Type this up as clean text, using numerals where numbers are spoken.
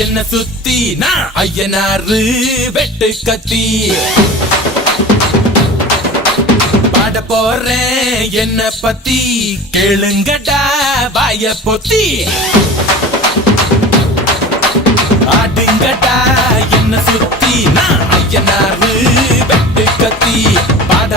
என்ன சுத்தி நான் ஐயனாரு வெட்டு கத்தி பாட போறேன் என்ன பத்தி கேளுங்கடா வாய பொத்தி ஆடுங்கடா என்ன சுத்தி நான் ஐயனாரு வெட்டு கத்தி பாட